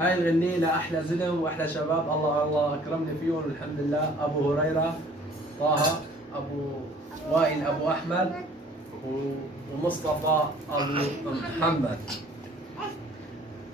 هاي الغنية لأحلى زلم وأحلى شباب، الله أكرمني فيهم والحمد لله. أبو هريرة، طه، أبو وائل، أبو أحمد، ومصطفى أبو محمد.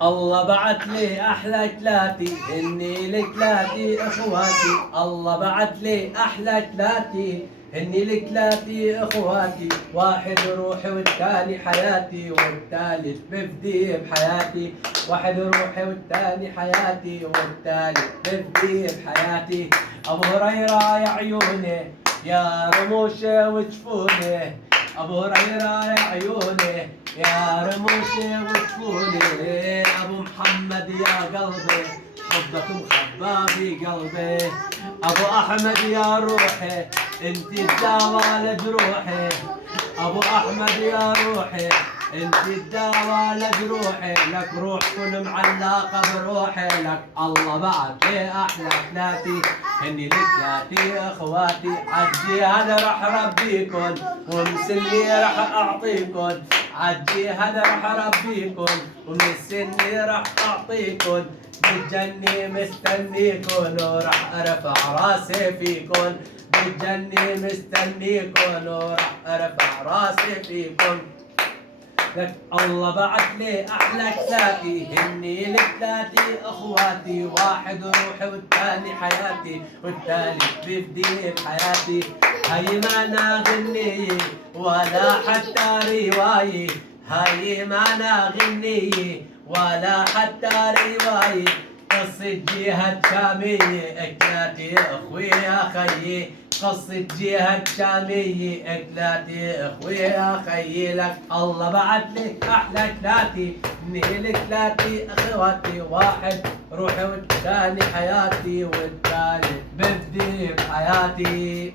الله بعت لي أحلى ثلاثي، هني الثلاثي إخواتي. الله بعت لي أحلى ثلاثي، هني الثلاثي إخواتي. واحد روحي والثاني حياتي، والثالث بفدي بحياتي. واحد روحي والثاني حياتي، والثالث بفدي بحياتي. أبو هريرة يا عيوني يا رموشي وجفوني. أبو هريرة يا عيوني يا رموشي وجفوني. أبو محمد يا قلبي حبك مخبى في قلبي. أبو أحمد يا روحي انت الدواء لجروحي. أبو أحمد يا روحي انت الدواء لجروحي. لك روح كل معلقة بروحي. لك الله بعت لي أحلى ثلاثي، هني الثلاثي اخواتي. عالجهاد راح ربيكن ومسني راح اعطيكن. عالجهاد راح ربيكن ومسني راح اعطيكن. بالجنة مستنيكن وراح ارفع راسي فيكن. بالجنة مستنيكن وراح ارفع راسي فيكن. لك الله بعت لي أحلى ثلاثي، هني الثلاثي أخواتي. واحد روحي والثاني حياتي، والثالث بفدي بحياتي. هاي ما غنية ولا حتى رواية. هاي ما غنية ولا حتى رواية. قصة جهاد شامية ثلاثي أخوي يا خيي. قصة جهاد شامية ثلاثي أخوي يا خيي. لك الله بعت لي أحلى ثلاثي، هني ثلاثي أخواتي. واحد روحي والثاني حياتي، والثالث بفدي بحياتي.